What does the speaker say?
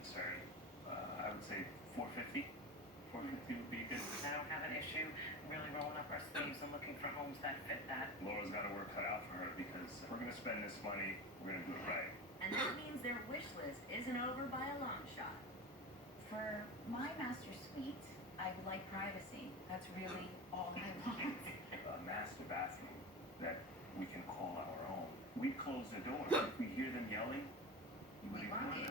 concern, I would say 450. 450 would be good. I don't have an issue really rolling up our sleeves and looking for homes that fit that. Laura's got her work cut out for her because if we're going to spend this money, we're going to do it right. And that means their wish list isn't over by a long shot. For my master suite, I would like privacy. That's really all I want. A master bathroom that we can call our own. We close the door. If we hear them yelling, we would ignore them.